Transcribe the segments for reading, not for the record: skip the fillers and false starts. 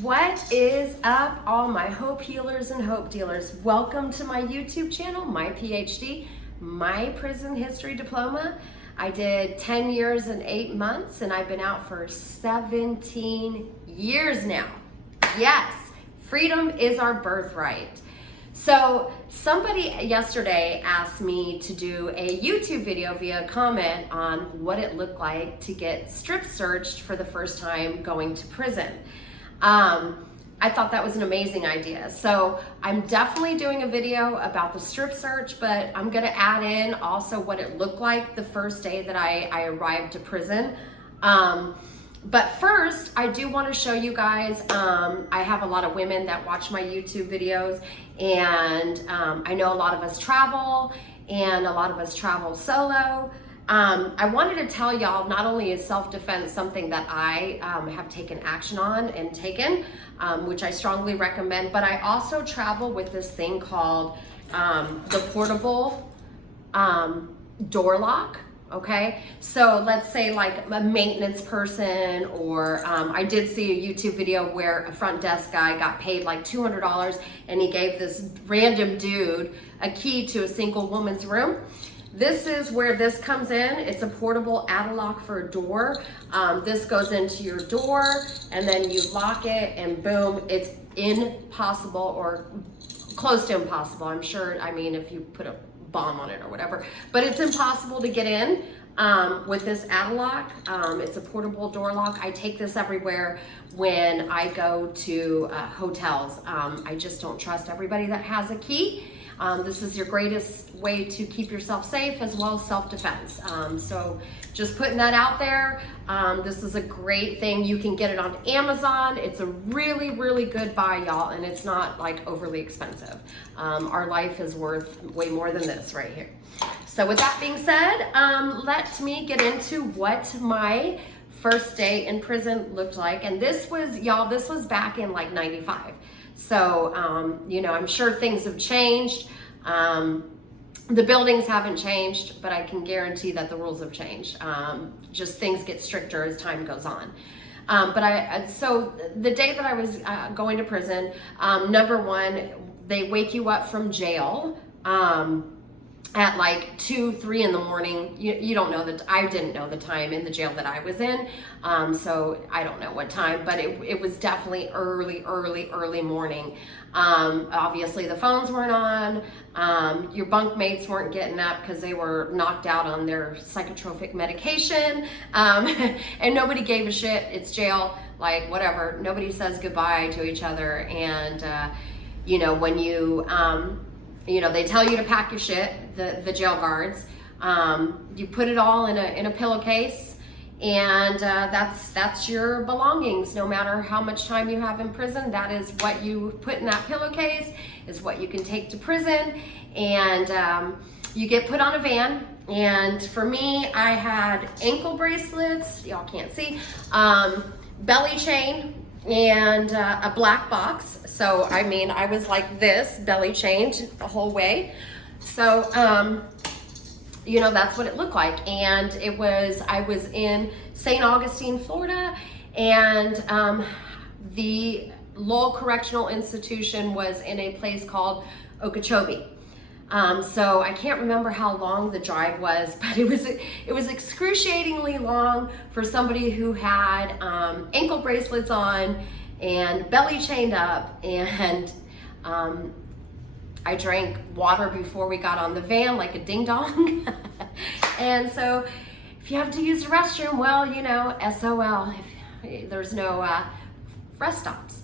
What is up, all my hope healers and hope dealers? Welcome to my YouTube channel, My PhD, My Prison History Diploma. I did 10 years and 8 months, and I've been out for 17 years now. Yes, freedom is our birthright. So somebody yesterday asked me to do a YouTube video via comment on what it looked like to get strip searched for the first time going to prison. I thought that was an amazing idea. So I'm definitely doing a video about the strip search, but I'm gonna add in also what it looked like the first day that I arrived to prison. But first, I do want to show you guys, I have a lot of women that watch my YouTube videos, and I know a lot of us travel, and a lot of us travel solo. I wanted to tell y'all, not only is self-defense something that I have taken action on and taken, which I strongly recommend, but I also travel with this thing called the portable door lock. Okay, so let's say like a maintenance person, or I did see a YouTube video where a front desk guy got paid like $200 and he gave this random dude a key to a single woman's room. This is where this comes in. It's a portable add-a-lock for a door. This goes into your door and then you lock it and boom, it's impossible or close to impossible. I'm sure, I mean, if you put a bomb on it or whatever, but it's impossible to get in with this add-a-lock. It's a portable door lock. I take this everywhere when I go to hotels. I just don't trust everybody that has a key. This is your greatest way to keep yourself safe, as well as self-defense. So just putting that out there. This is a great thing. You can get it on Amazon. It's a really, really good buy, y'all, and it's not like overly expensive. Our life is worth way more than this right here. So with that being said, let me get into what my first day in prison looked like. And this was, y'all, this was back in like 95. So, you know, I'm sure things have changed. The buildings haven't changed, but I can guarantee that the rules have changed. Just things get stricter as time goes on. So the day that I was going to prison, number one, they wake you up from jail at like 2, 3 in the morning. You don't know that. I didn't know the time in the jail that I was in, so I don't know what time, but it was definitely early morning. Obviously the phones weren't on. Your bunk mates weren't getting up because they were knocked out on their psychotropic medication, and nobody gave a shit. It's jail, like whatever. Nobody says goodbye to each other, and you know, when you know, they tell you to pack your shit, the jail guards. You put it all in a pillowcase, and that's your belongings. No matter how much time you have in prison, that is what you put in that pillowcase, is what you can take to prison. And you get put on a van. And for me, I had ankle bracelets, y'all can't see, belly chain, and a black box. So, I mean, I was like this, belly chained the whole way. So, you know, that's what it looked like. And I was in St. Augustine, Florida, and the Lowell Correctional Institution was in a place called Okeechobee. So I can't remember how long the drive was, but it was excruciatingly long for somebody who had ankle bracelets on and belly chained up, and I drank water before we got on the van like a ding dong. And so if you have to use the restroom, well, you know, SOL, if there's no rest stops.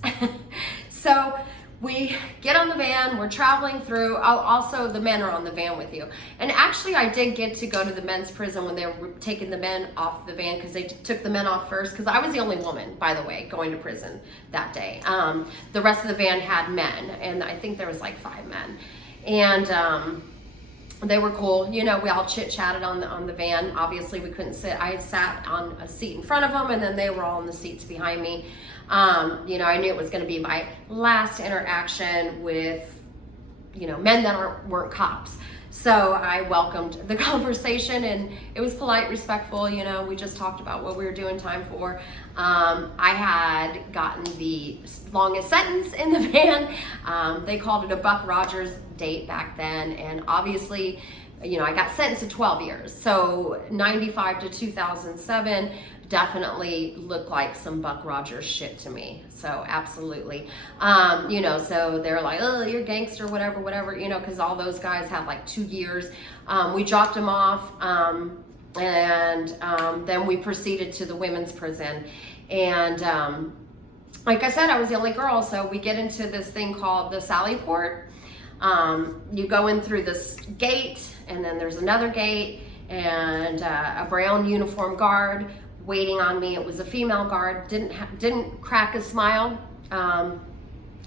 So we get on the van, we're traveling through. Oh, also the men are on the van with you. And actually I did get to go to the men's prison when they were taking the men off the van, because they took the men off first, because I was the only woman, by the way, going to prison that day. The rest of the van had men, and I think there was like 5 men. And they were cool. You know, we all chit-chatted on the van. Obviously we couldn't sit. I sat on a seat in front of them, and then they were all in the seats behind me. You know, I knew it was going to be my last interaction with, you know, men that weren't cops. So I welcomed the conversation, and it was polite, respectful. You know, we just talked about what we were doing time for. I had gotten the longest sentence in the van. They called it a Buck Rogers date back then, and obviously, you know, I got sentenced to 12 years. So 95 to 2007 definitely looked like some Buck Rogers shit to me. So absolutely. You know, so they're like, oh, you're a gangster, whatever, you know, because all those guys had like 2 years. We dropped them off, and then we proceeded to the women's prison. And like I said, I was the only girl, so we get into this thing called the Sally Port. You go in through this gate, and then there's another gate, and a brown uniform guard waiting on me. It was a female guard, didn't crack a smile.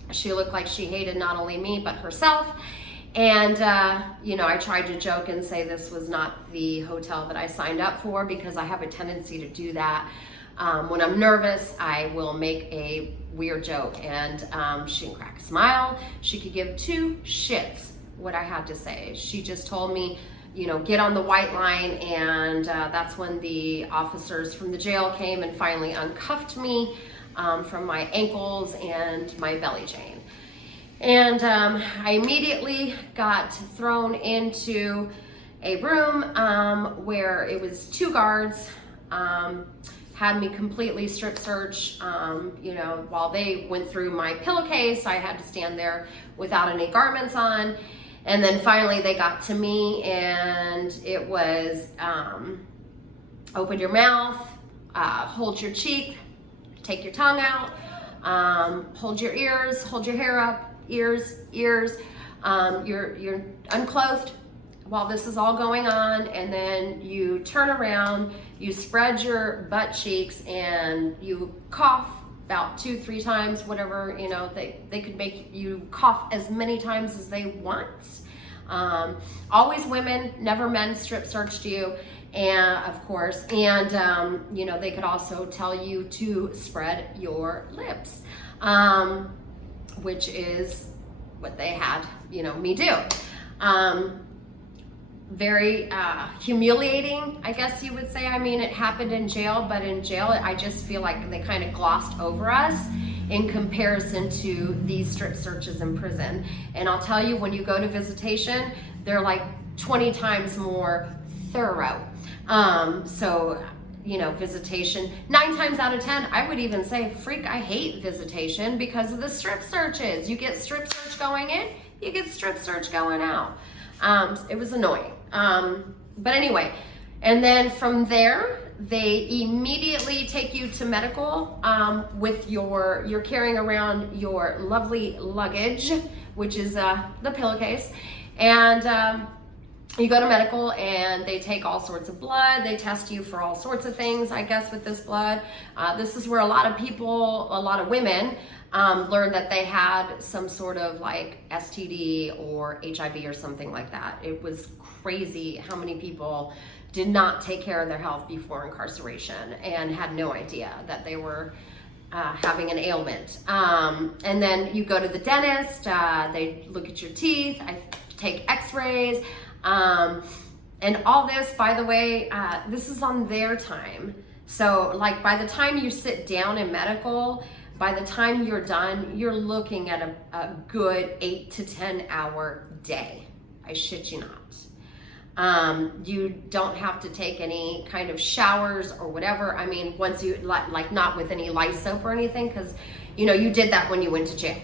She looked like she hated not only me, but herself. And, you know, I tried to joke and say this was not the hotel that I signed up for, because I have a tendency to do that. When I'm nervous, I will make a weird joke, and she didn't crack a smile. She could give 2 shits what I had to say. She just told me, you know, get on the white line, and that's when the officers from the jail came and finally uncuffed me from my ankles and my belly chain. And I immediately got thrown into a room where it was 2 guards, had me completely strip search. You know, while they went through my pillowcase, I had to stand there without any garments on. And then finally they got to me, and it was open your mouth, hold your cheek, take your tongue out, hold your ears, hold your hair up, ears. You're unclothed while this is all going on, and then you turn around, you spread your butt cheeks, and you cough about 2-3 times, whatever, you know, they could make you cough as many times as they want. Always women, never men strip searched you, and of course, and you know, they could also tell you to spread your lips, which is what they had, you know, me do. Very humiliating, I guess you would say. I mean, it happened in jail, but in jail, I just feel like they kind of glossed over us in comparison to these strip searches in prison. And I'll tell you, when you go to visitation, they're like 20 times more thorough. So, you know, visitation, 9 times out of 10, I would even say, freak, I hate visitation because of the strip searches. You get strip search going in, you get strip search going out. It was annoying. But anyway, and then from there, they immediately take you to medical with you're carrying around your lovely luggage, which is the pillowcase. And you go to medical, and they take all sorts of blood. They test you for all sorts of things, I guess, with this blood. This is where a lot of people, a lot of women, learned that they had some sort of like STD or HIV or something like that. It was crazy how many people did not take care of their health before incarceration and had no idea that they were having an ailment. And then you go to the dentist, they look at your teeth, I take x-rays, and all this, by the way, this is on their time. So like by the time you sit down in medical, by the time you're done, you're looking at a good 8 to 10 hour day. I shit you not. You don't have to take any kind of showers or whatever. I mean, once you, like not with any lye soap or anything, because, you know, you did that when you went to jail,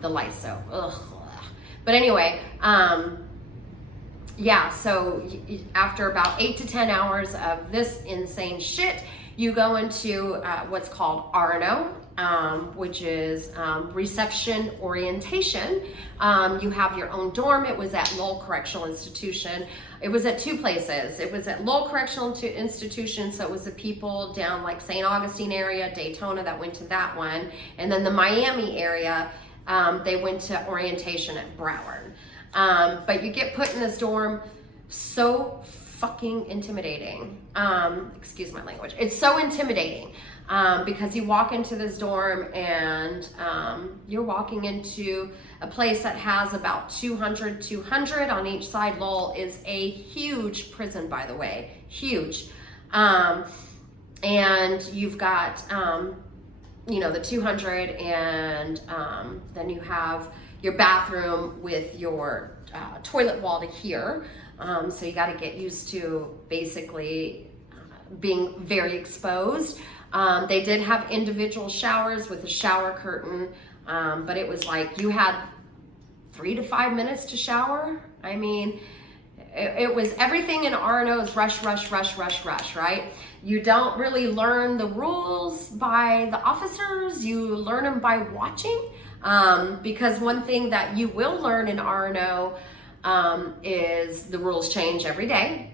the lye soap. Ugh. But anyway, yeah, so after about 8 to 10 hours of this insane shit, you go into what's called RNO, which is reception orientation. You have your own dorm. It was at Lowell Correctional Institution. It was at 2 places. It was at Lowell Correctional Institution, so it was the people down like St. Augustine area, Daytona, that went to that one. And then the Miami area, they went to orientation at Broward. But you get put in this dorm so fucking intimidating. Excuse my language. It's so intimidating because you walk into this dorm and you're walking into a place that has about 200 on each side. Lowell is a huge prison, by the way, huge. And you've got, you know, the 200 and then you have your bathroom with your toilet wall to here. So you got to get used to basically being very exposed. They did have individual showers with a shower curtain, but it was like you had 3 to 5 minutes to shower. I mean, it was everything in RNO is rush, right? You don't really learn the rules by the officers. You learn them by watching, because one thing that you will learn in RNO is the rules change every day.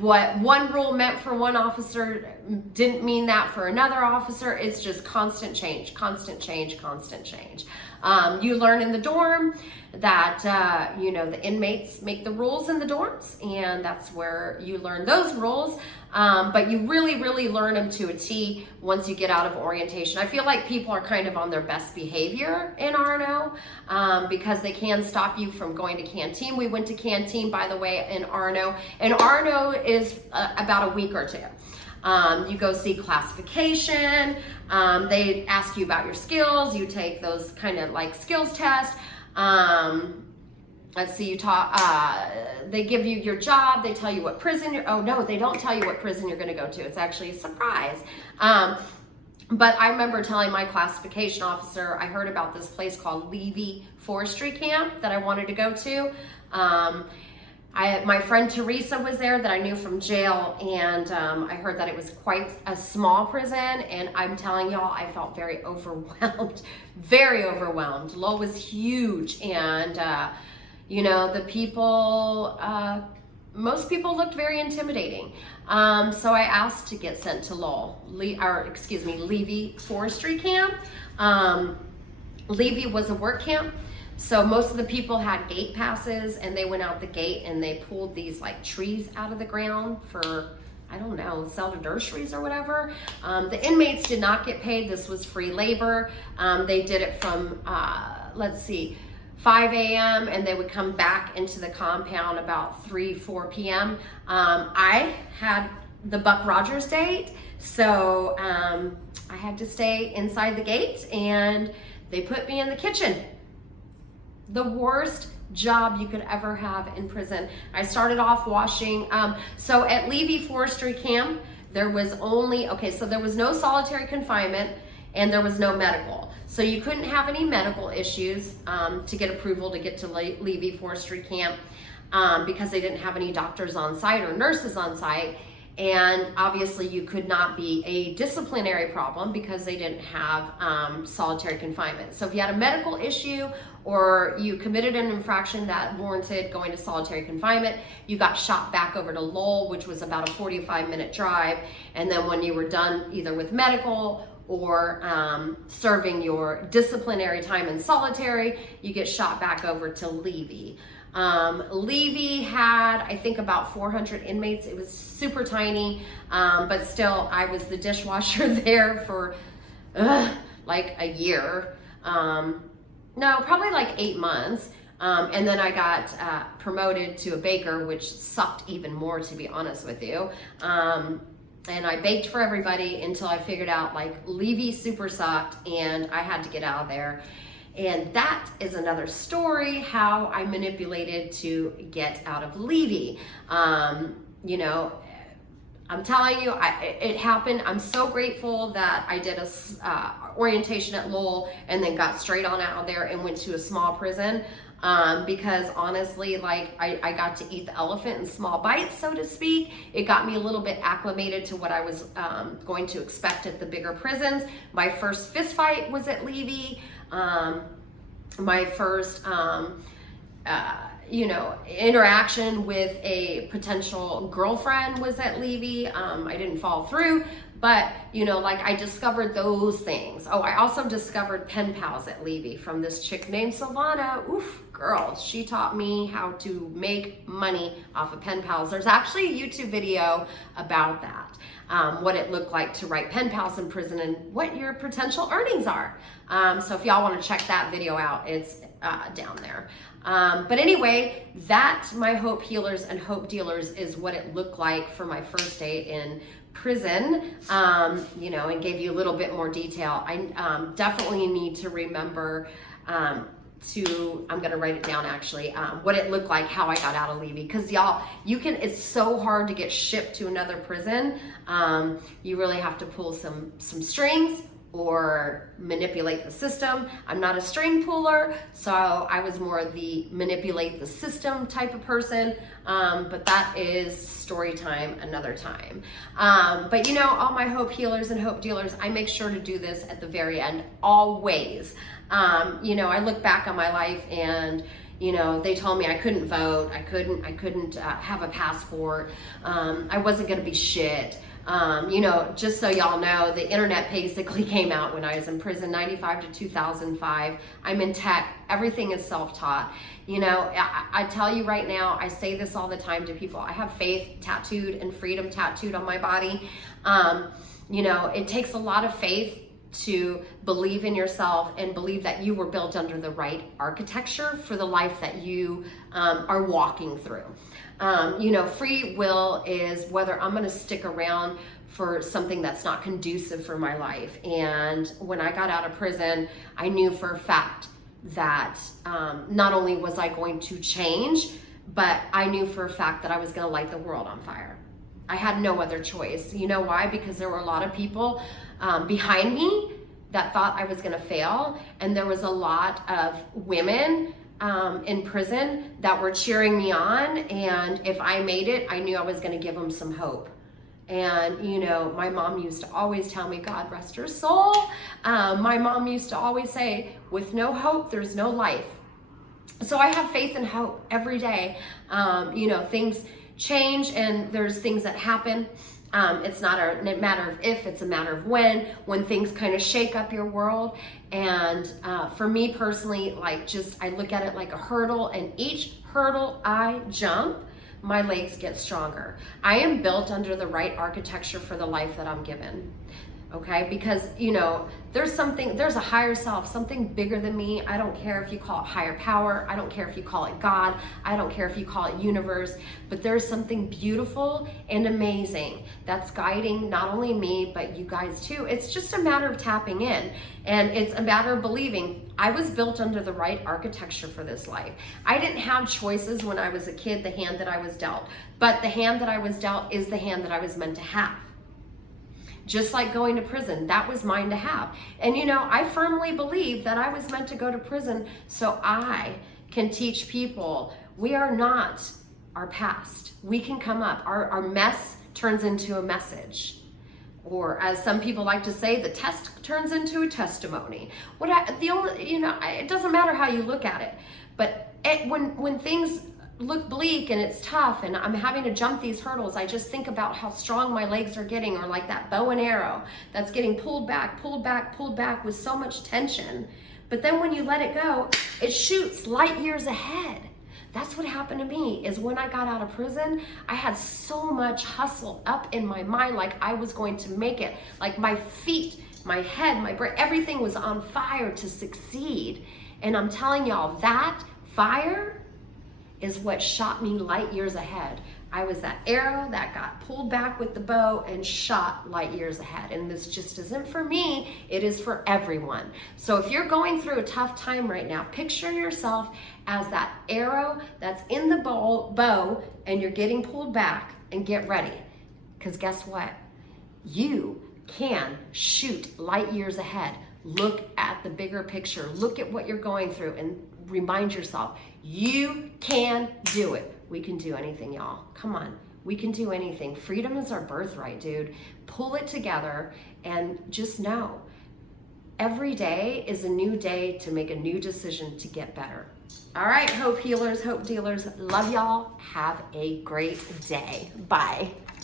What one rule meant for one officer didn't mean that for another officer. It's just constant change. You learn in the dorm that, you know, the inmates make the rules in the dorms, and that's where you learn those rules. But you really learn them to a T once you get out of orientation. I feel like people are kind of on their best behavior in RNO because they can stop you from going to canteen. We went to canteen, by the way, in RNO, and RNO is about a week or two. You go see classification. They ask you about your skills. You take those kind of like skills tests. Let's see, they give you your job. They tell you what prison oh no, they don't tell you what prison you're going to go to. It's actually a surprise. But I remember telling my classification officer, I heard about this place called Levy Forestry Camp that I wanted to go to. My friend Teresa was there that I knew from jail, and I heard that it was quite a small prison, and I'm telling y'all, I felt very overwhelmed, very overwhelmed. Lowell was huge, and you know, the people, most people looked very intimidating. So I asked to get sent to Levy Forestry Camp. Levy was a work camp. So most of the people had gate passes, and they went out the gate and they pulled these like trees out of the ground for, I don't know, sell to nurseries or whatever. The inmates did not get paid. This was free labor. They did it from, 5 a.m. and they would come back into the compound about 4 p.m. I had the Buck Rogers date, so I had to stay inside the gate, and they put me in the kitchen. The worst job you could ever have in prison. I started off washing. So at Levy Forestry Camp, there was there was no solitary confinement and there was no medical. So you couldn't have any medical issues to get approval to get to Levy Forestry Camp because they didn't have any doctors on site or nurses on site. And obviously you could not be a disciplinary problem because they didn't have solitary confinement. So if you had a medical issue or you committed an infraction that warranted going to solitary confinement, you got shot back over to Lowell, which was about a 45-minute drive. And then when you were done either with medical or serving your disciplinary time in solitary, you get shot back over to Levy. Levy had, I think, about 400 inmates. It was super tiny, but still, I was the dishwasher there for like a year. No, probably like 8 months. And then I got promoted to a baker, which sucked even more, to be honest with you. And I baked for everybody until I figured out like Levy super sucked and I had to get out of there. And that is another story, how I manipulated to get out of Levy. You know, I'm telling you, it happened. I'm so grateful that I did a orientation at Lowell and then got straight on out of there and went to a small prison. Because honestly, like I got to eat the elephant in small bites, so to speak. It got me a little bit acclimated to what I was going to expect at the bigger prisons. My first fist fight was I my first, interaction with a potential girlfriend was at Levy. I didn't fall through, but I discovered those things. Oh, I also discovered pen pals at Levy from this chick named Silvana. Oof, girl. She taught me how to make money off of pen pals. There's actually a YouTube video about that, what it looked like to write pen pals in prison and what your potential earnings are. So if y'all want to check that video out, it's down there. But anyway, that My Hope Healers and Hope Dealers is what it looked like for my first day in prison, you know, and gave you a little bit more detail. I definitely need to remember I'm going to write it down actually, what it looked like, how I got out of Levy. Because y'all, it's so hard to get shipped to another prison. You really have to pull some strings or manipulate the system. I'm not a string puller, so I was more the manipulate the system type of person, but that is story time another time. But you know, all my Hope Healers and Hope Dealers, I make sure to do this at the very end, always. You know, I look back on my life and you know, they told me I couldn't vote, I couldn't have a passport, I wasn't gonna be shit. You know, just so y'all know, the internet basically came out when I was in prison, 95 to 2005. I'm in tech. Everything is self-taught. You know, I tell you right now, I say this all the time to people. I have faith tattooed and freedom tattooed on my body. You know, it takes a lot of faith to believe in yourself and believe that you were built under the right architecture for the life that you are walking through. You know, free will is whether I'm going to stick around for something that's not conducive for my life. And when I got out of prison, I knew for a fact that not only was I going to change, but I knew for a fact that I was going to light the world on fire. I had no other choice. You know why? Because there were a lot of people behind me that thought I was going to fail. And there was a lot of women in prison that were cheering me on, and if I made it, I knew I was going to give them some hope. And you know, my mom used to always tell me, God rest her soul, my mom used to always say, with no hope there's no life. So I have faith and hope every day. You know, things change and there's things that happen. It's not a matter of if, it's a matter of when things kind of shake up your world. And for me personally, like I look at it like a hurdle, and each hurdle I jump, my legs get stronger. I am built under the right architecture for the life that I'm given. Okay, because you know, there's a higher self, something bigger than me. I don't care if you call it higher power, I don't care if you call it God, I don't care if you call it universe, but there's something beautiful and amazing that's guiding not only me, but you guys too. It's just a matter of tapping in, and it's a matter of believing. I was built under the right architecture for this life. I didn't have choices when I was a kid, the hand that I was dealt, but the hand that I was dealt is the hand that I was meant to have. Just like going to prison, that was mine to have. And you know, I firmly believe that I was meant to go to prison so I can teach people we are not our past. We can come up. Our mess turns into a message. Or as some people like to say, the test turns into a testimony. It doesn't matter how you look at it, but when things look bleak and it's tough and I'm having to jump these hurdles, I just think about how strong my legs are getting, or like that bow and arrow that's getting pulled back with so much tension. But then when you let it go, it shoots light years ahead. That's what happened to me, is when I got out of prison, I had so much hustle up in my mind, like I was going to make it. Like my feet, my head, my brain, everything was on fire to succeed. And I'm telling y'all, that fire is what shot me light years ahead. I was that arrow that got pulled back with the bow and shot light years ahead. And this just isn't for me, it is for everyone. So if you're going through a tough time right now, picture yourself as that arrow that's in the bow and you're getting pulled back, and get ready. Because guess what? You can shoot light years ahead. Look at the bigger picture. Look at what you're going through and remind yourself, you can do it. We can do anything, y'all. Come on. We can do anything. Freedom is our birthright, dude. Pull it together and just know every day is a new day to make a new decision to get better. All right, Hope Healers, Hope Dealers, love y'all. Have a great day. Bye.